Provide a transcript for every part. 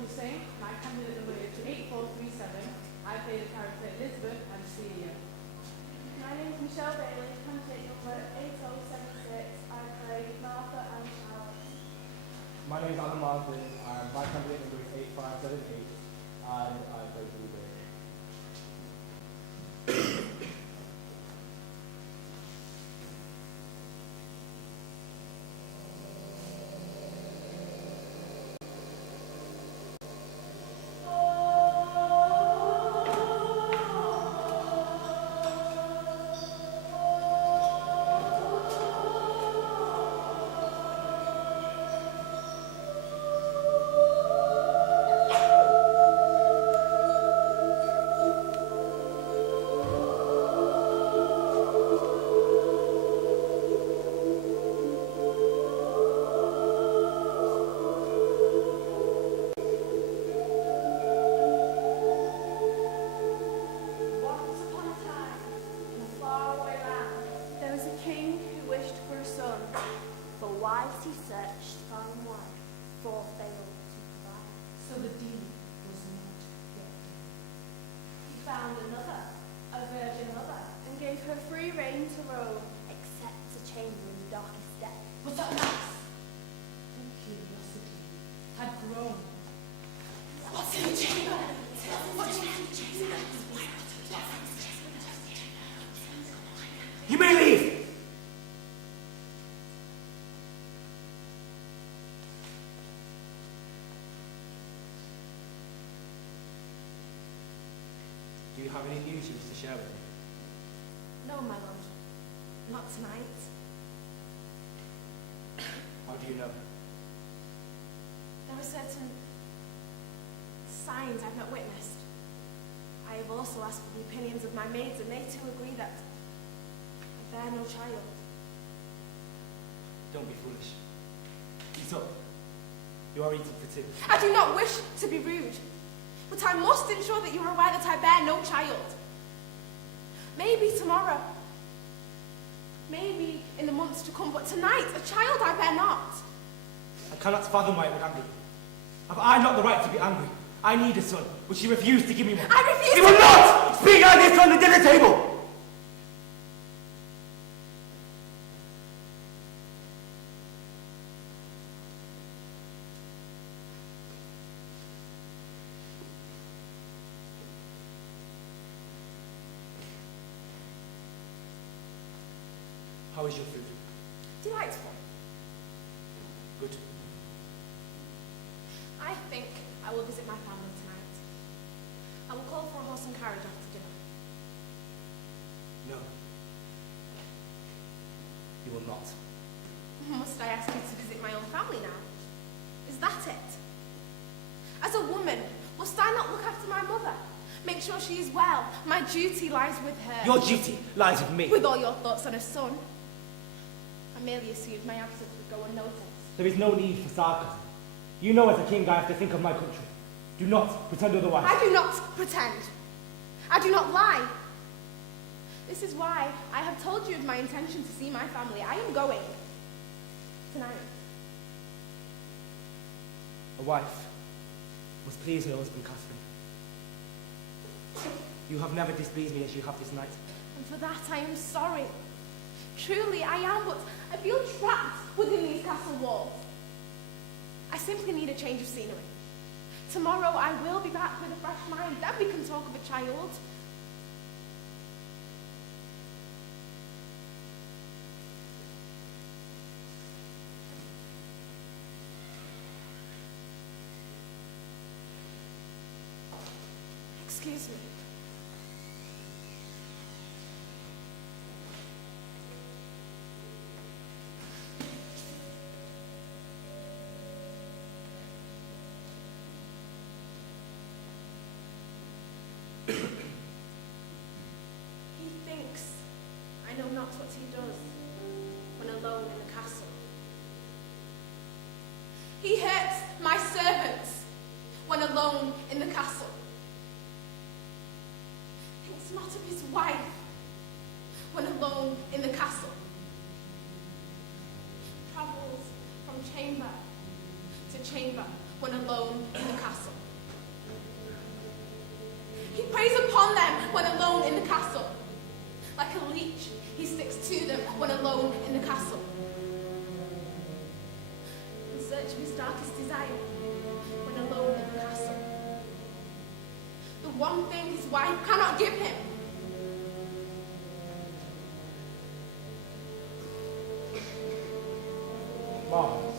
Hussein. My candidate number is 8437. I play the character Elizabeth and Celia. My name is Michelle Bailey, candidate number 8076. I play Martha and Charlotte. My name is Adam Martin. My candidate number is 8578. And I play Bluebeard. Do you have any news you wish to share with me? No, my lord. Not tonight. How do you know? There are certain signs I've not witnessed. I have also asked for the opinions of my maids, and they too agree that I bear no child. Don't be foolish. Eat up. You are eating for two. I do not wish to be rude, but I must ensure that you are aware that I bear no child. Maybe tomorrow. Maybe in the months to come, but tonight, a child I bear not. I cannot fathom why it would anger you. Have I not the right to be angry? I need a son, but you refuse to give me one. I refuse You will not speak like this on the dinner table! How is your food? Delightful. Good. I think I will visit my family tonight. I will call for a horse and carriage after dinner. No. You will not. Must I ask you to visit my own family now? Is that it? As a woman, must I not look after my mother? Make sure she is well. My duty lies with her. Your duty lies with me. With all your thoughts on a son. I merely assumed my absence would go unnoticed. There is no need for sarcasm. You know as a king I have to think of my country. Do not pretend otherwise. I do not pretend. I do not lie. This is why I have told you of my intention to see my family. I am going. Tonight. A wife must please her husband, Catherine. You have never displeased me as you have this night. And for that I am sorry. Truly I am, but I feel trapped within these castle walls. I simply need a change of scenery. Tomorrow I will be back with a fresh mind. Then we can talk of a child. Excuse me. He thinks I know not what he does when alone in the castle. He hurts my servants when alone in the castle. Thinks not of his wife when alone in the castle. Travels from chamber to chamber when alone in the castle. He preys upon them when alone in the castle. Like a leech, he sticks to them when alone in the castle. In search of his darkest desire, when alone in the castle. The one thing his wife cannot give him. Marvelous.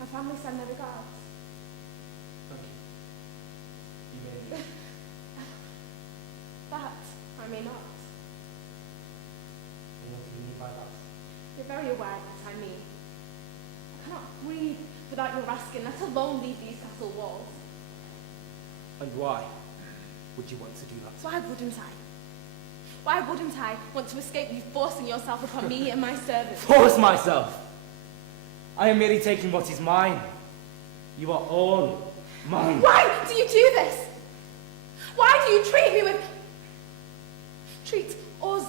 My family send their regards. Thank you. You may. That I may not. And what do you mean by that? You're very aware that I mean. I cannot breathe without your asking, let alone leave these castle walls. And why would you want to do that? So why wouldn't I? Why wouldn't I want to escape you forcing yourself upon me and my servants? Force myself! I am merely taking what is mine. You are all mine. Why do you do this? Why do you treat us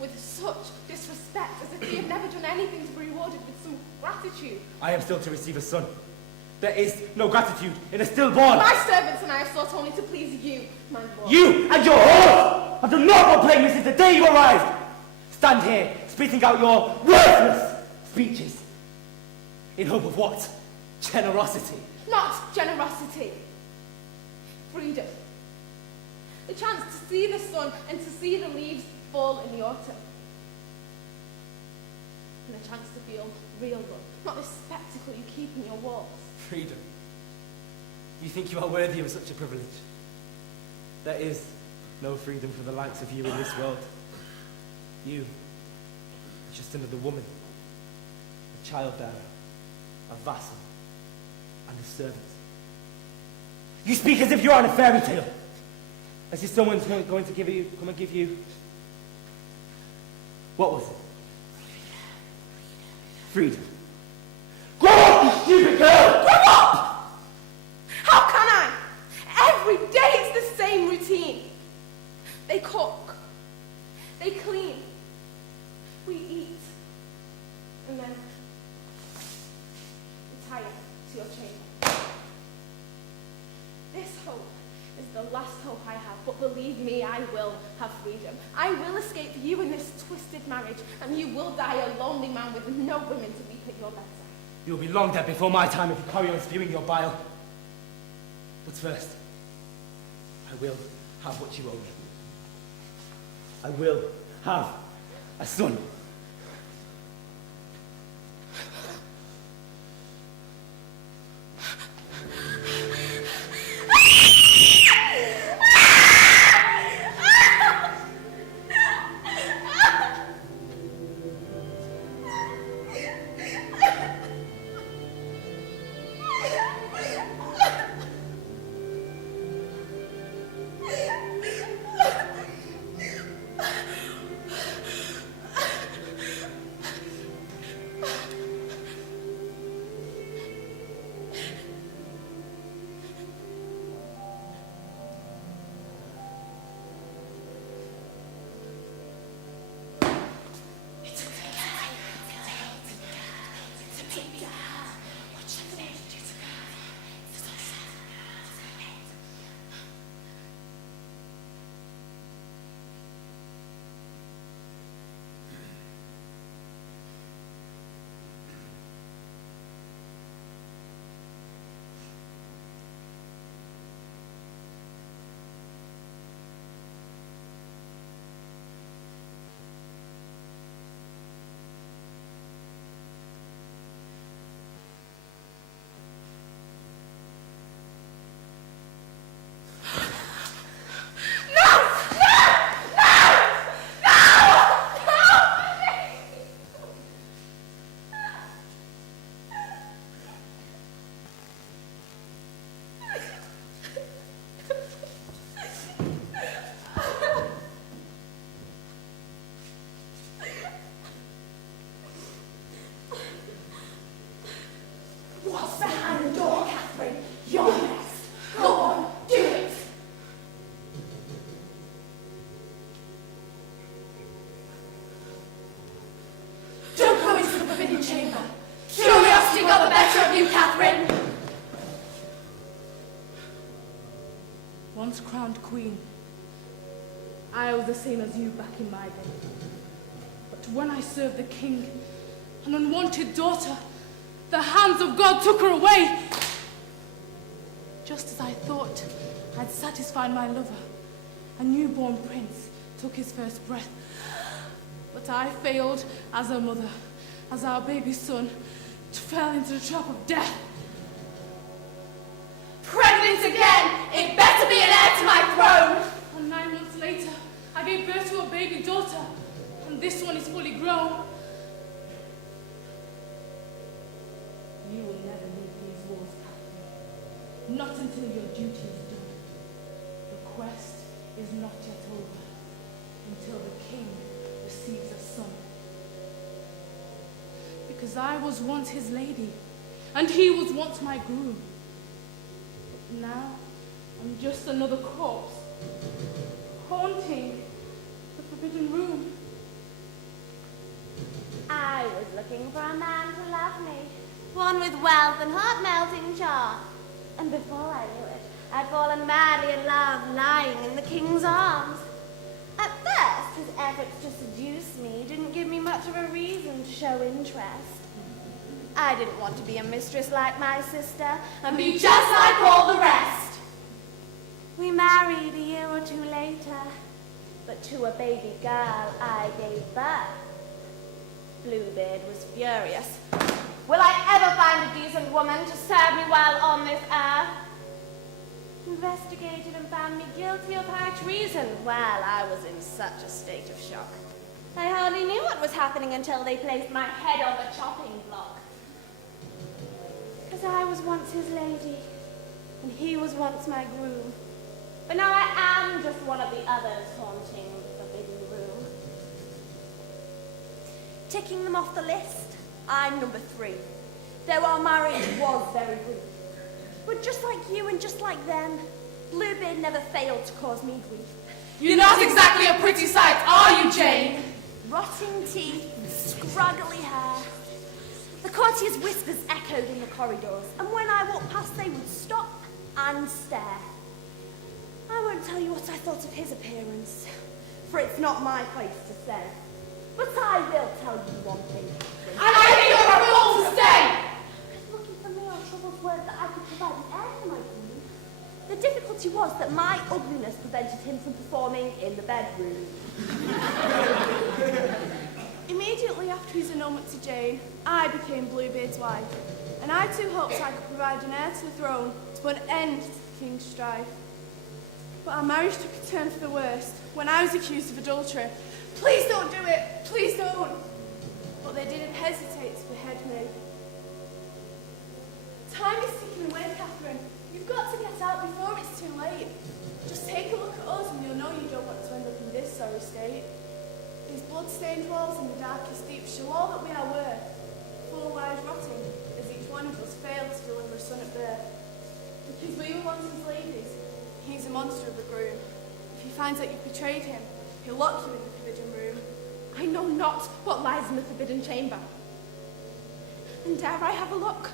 with such disrespect, as if we have never done anything to be rewarded with some gratitude? I am still to receive a son. There is no gratitude in a stillborn. My servants and I have sought only to please you, my lord. You and your whore have done naught but plague me since the day you arrived. Stand here, spitting out your worthless speeches. In hope of what? Generosity. Not generosity. Freedom. The chance to see the sun and to see the leaves fall in the autumn. And a chance to feel real love, not this spectacle you keep in your walls. Freedom. You think you are worthy of such a privilege? There is no freedom for the likes of you in this world. You are just another woman, a child bearer, a vassal, and a servant. You speak as if you are in a fairy tale. As if someone's going to come and give you... What was it? Freedom. Grow up, you stupid girl! Grow up! How can I? Every day it's the same routine. They cook. They clean. We eat. And then retire to your chamber. This hope is the last hope I have, but believe me, I will have freedom. I will escape you in this twisted marriage, and you will die a lonely man with no women to weep at your bedside. You'll be long dead before my time if you carry on spewing your bile. But first, I will have what you owe me. I will have a son. once crowned queen, I was the same as you back in my day. But when I served the king, an unwanted daughter, the hands of God took her away. Just as I thought I'd satisfied my lover, a newborn prince took his first breath. But I failed as a mother, as our baby son fell into the trap of death. Pregnant again! It better be an heir to my throne! And 9 months later, I gave birth to a baby daughter, and this one is fully grown. You will never leave these walls, Catherine. Not until your duty is done. The quest is not yet over, until the king receives a son. Because I was once his lady, and he was once my groom. But now, I'm just another corpse, haunting the forbidden room. I was looking for a man to love me, one with wealth and heart-melting charm. And before I knew it, I'd fallen madly in love, lying in the king's arms. At first, his efforts to seduce me didn't give me much of a reason to show interest. I didn't want to be a mistress like my sister and be just like all the rest. We married a year or two later, but to a baby girl I gave birth. Bluebeard was furious. Will I ever find a decent woman to serve me while on this earth? Investigated and found me guilty of high treason while I was in such a state of shock. I hardly knew what was happening until they placed my head on the chopping block. Because I was once his lady, and he was once my groom. But now I am just one of the others haunting the forbidden room. Ticking them off the list, I'm number 3. Though our marriage was very brief. But just like you and just like them, Bluebeard never failed to cause me grief. You're not exactly a pretty sight, are you, Jane? Rotting teeth, scraggly hair. The courtiers' whispers echoed in the corridors, and when I walked past they would stop and stare. I won't tell you what I thought of his appearance, for it's not my place to say. But I will tell you one thing. And I think you're a fool to stay! Because looking for me, our troubles were that I could provide an heir for my queen. The difficulty was that my ugliness prevented him from performing in the bedroom. Immediately after his annulment to Jane, I became Bluebeard's wife, and I too hoped I could provide an heir to the throne to put an end to the king's strife. But our marriage took a turn for the worst when I was accused of adultery. Please don't do it! Please don't! But they didn't hesitate to behead me. Time is ticking away, Catherine. You've got to get out before it's too late. Just take a look at us and you'll know you don't want to end up in this sorry state. These blood-stained walls in the darkest deeps show all that we are worth. Full lies rotting, as each one of us failed to deliver a son at birth. Because we were once his ladies, he's a monster of a groom. If he finds out you've betrayed him, he'll lock you in the forbidden room. I know not what lies in the forbidden chamber. And dare I have a look?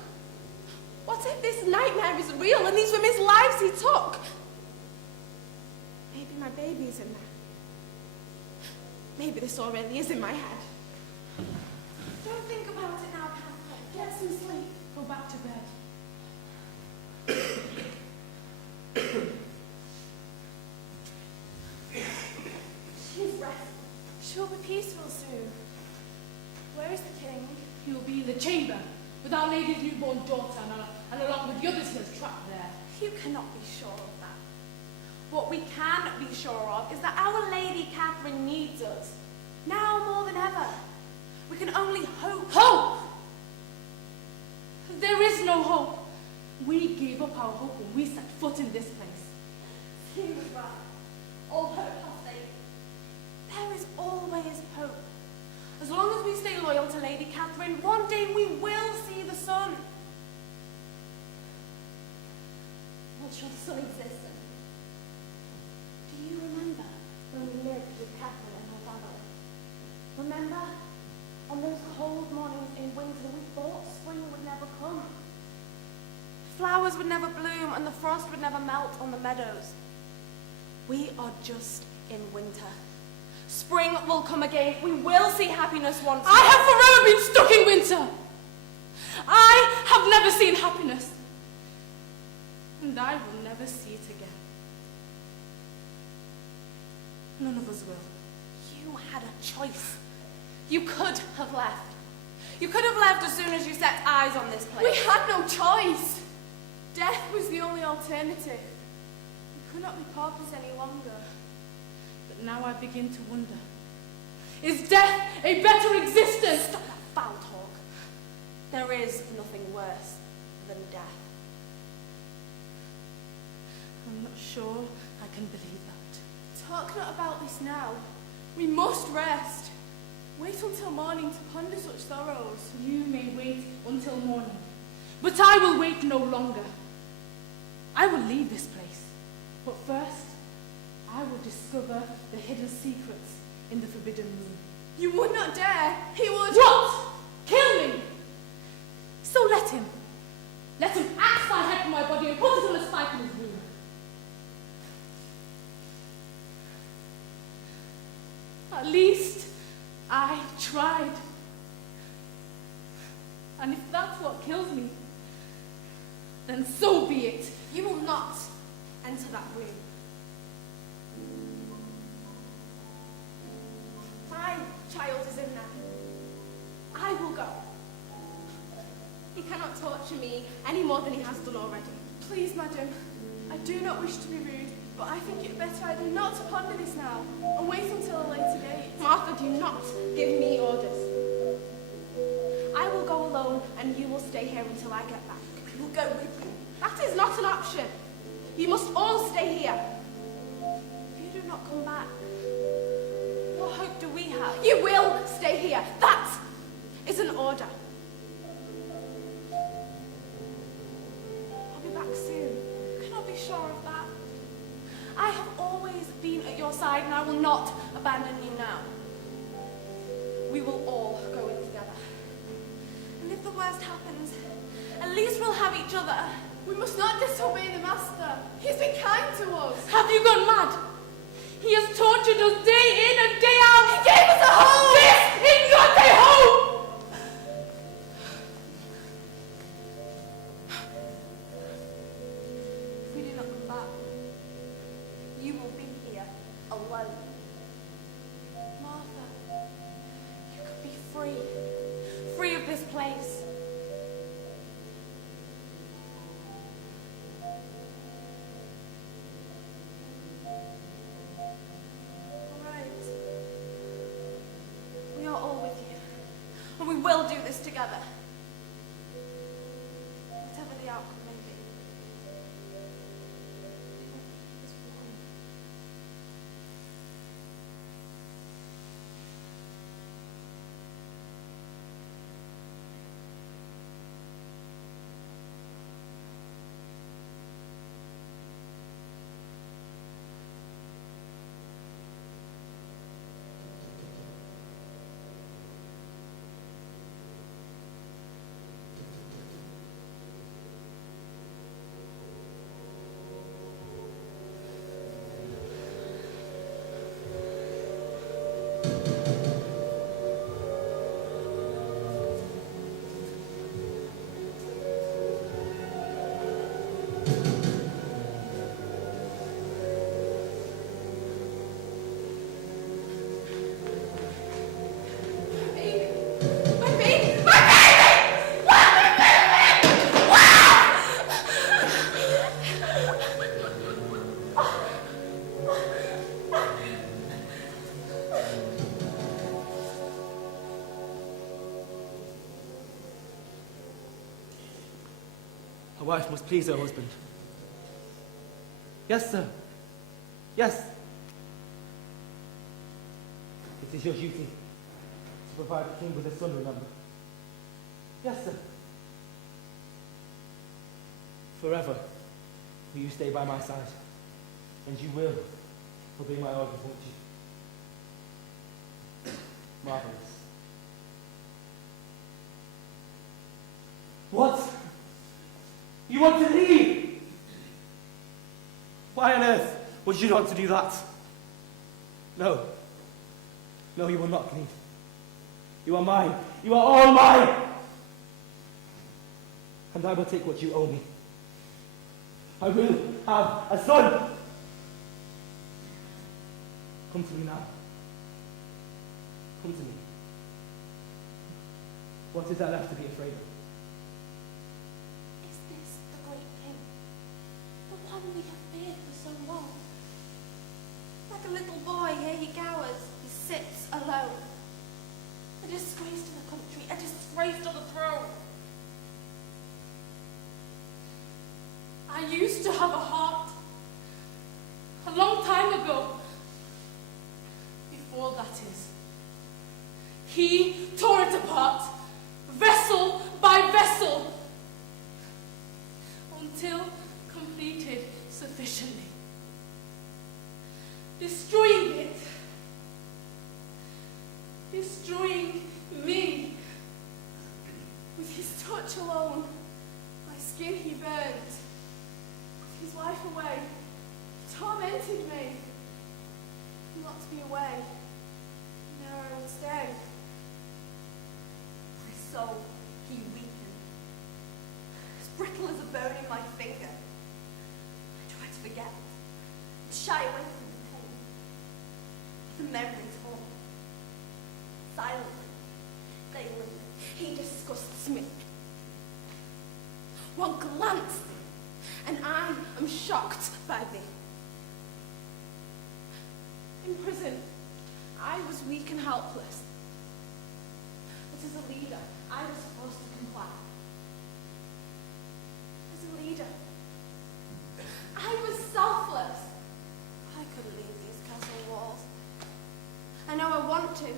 What if this nightmare is real and these women's lives he took? Maybe my baby's in there. Maybe this all really is in my head. Don't think about it now, Catherine. Get some sleep. Go back to bed. She's resting. She'll be peaceful soon. Where is the king? He will be in the chamber with our lady's newborn daughter and along with the others he has trapped there. You cannot be sure of that. What we can be sure of is that our Lady Catherine needs us, now more than ever. We can only hope. Hope! There is no hope. We gave up our hope when we set foot in this place. He was right. All hope has failed. There is always hope. As long as we stay loyal to Lady Catherine, one day we will see the sun. What shall the sun exist in? Do you remember when we lived with Catherine and her family? Remember on those cold mornings in winter we thought spring would never come? Flowers would never bloom and the frost would never melt on the meadows. We are just in winter. Spring will come again. We will see happiness once more. I have forever been stuck in winter. I have never seen happiness. And I will never see it again. None of us will. You had a choice. You could have left. You could have left as soon as you set eyes on this place. We had no choice. Death was the only alternative. We could not be paupers any longer. But now I begin to wonder. Is death a better existence? Stop that foul talk. There is nothing worse than death. I'm not sure I can believe that. Talk not about this now. We must rest. Wait until morning to ponder such sorrows. You may wait until morning, but I will wait no longer. I will leave this place, but first, I will discover the hidden secrets in the forbidden room. You would not dare. He would... What? Kill me? So let him. Let him axe my head from my body and put it on a spike in his room. At least I tried. And if that's what kills me, then so be it. You will not enter that room. My child is in there. I will go. He cannot torture me any more than he has done already. Please, madam, I do not wish to be rude, but I think it better idea not to ponder this now, and wait until a later date. Martha, do not give me orders. I will go alone, and you will stay here until I get back. We will go with you. That is not an option. You must all stay here. If you do not come back, what hope do we have? You will stay here. That is an order. I'll be back soon. You cannot be sure of that. I have always been at your side, and I will not abandon you now. We will all go in together. And if the worst happens, at least we'll have each other. We must not disobey the master. He's been kind to us. Have you gone mad? He has tortured us day in and day out. He gave us a home. This is not a home! If we do not come back, you will be here alone. Martha, you could be free. Free of this place. We will do this together. Whatever the outcome may be. A wife must please her husband. Yes, sir. Yes. It is your duty to provide the king with a son, remember? Yes, sir. Forever will you stay by my side, and you will obey my orders, won't you? Marvelous. What? You want to leave? Why on earth Was you not to do that? No. No, you will not leave. You are mine. You are all mine. And I will take what you owe me. I will have a son. Come to me now. Come to me. What is there left to be afraid of? Is this the great king? The one we have feared for so long? Like a little boy, here he cowers. He sits alone. A disgrace to the country, a disgrace to the throne. I used to have a heart. A long time ago. Before that is. He tore it apart, vessel by vessel, until completed sufficiently. Destroying it. Destroying me. With his touch alone, my skin he burned. With his life away, he tormented me. He locked me away. Now I would stay. My soul he weakened. As brittle as a bone in my finger. I try to forget, and shy away from the pain. The memories haunt. Silently, they linger. He disgusts me. One glance, and I am shocked by thee. In prison, I was weak and helpless. But as a leader, I was supposed to comply. As a leader, I was selfless. I couldn't leave these castle walls. I know I want to,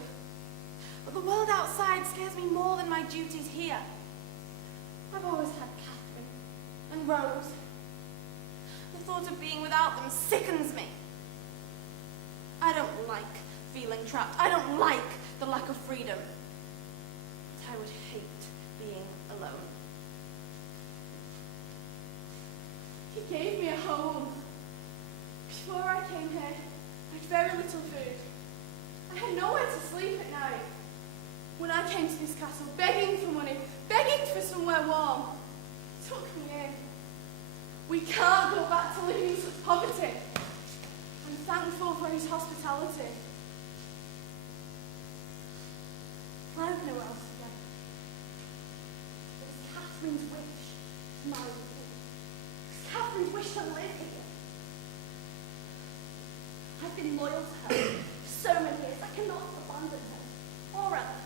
but the world outside scares me more than my duties here. I've always had Catherine and Rose. The thought of being without them sickens me. I don't like feeling trapped. I don't like the lack of freedom. But I would hate being alone. He gave me a home. Before I came here, I had very little food. I had nowhere to sleep at night. When I came to this castle, begging for money, begging for somewhere warm, he took me in. We can't go back to living in such poverty. I'm thankful for his hospitality. I have nowhere else to go. It was Catherine's wish to marry him. It was Catherine's wish to live here. I've been loyal to her for so many years. I cannot abandon her. Or else.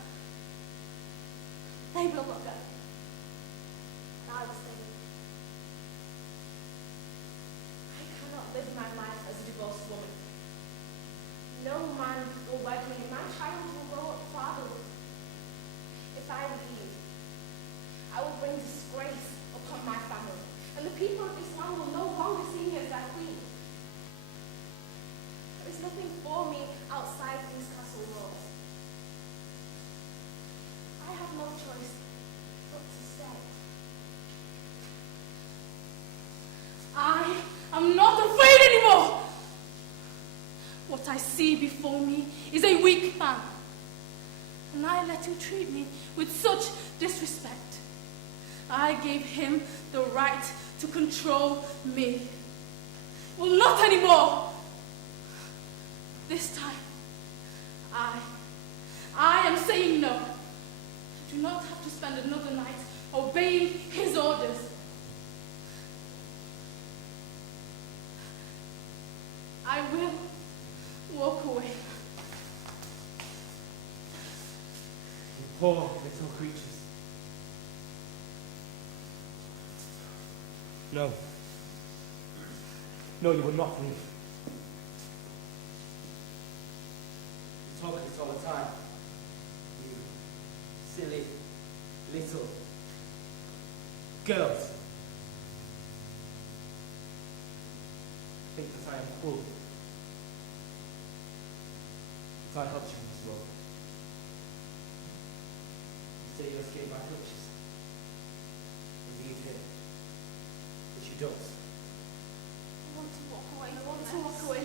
They will not go. And I will stay with them. I cannot live my life as a divorced woman. No man will wed me, and my child will grow up fatherless. If I leave, I will bring disgrace upon my family, and the people of this land will no longer see me as their queen. There is nothing for me outside these castle walls. I have no choice but to stay. I am not afraid anymore. What I see before me is a weak man, and I let him treat me with such disrespect. I gave him the right to control me. Well, not anymore. This time, I am saying no. You do not have to spend another night obeying his orders. I will walk away. You poor little creatures. No. No, you will not leave. You talk this all the time. You silly little girls. Think that I am cruel. But I helped you in this world. You say you escape my clutches. And leave here. But you don't. I want to walk away. I want to walk away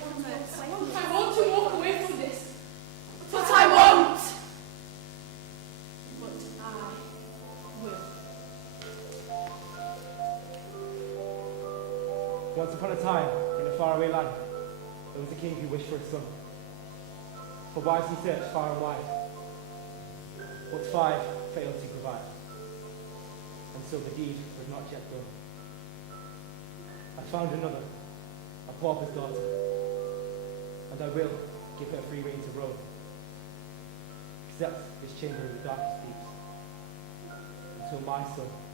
Once upon a time, in a faraway land, there was a king who wished for a son. For wives he searched far and wide, but 5 failed to provide, and so the deed was not yet done. I found another, a pauper's daughter, and I will give her free rein to roam, except this chamber in the darkest deeps, until my son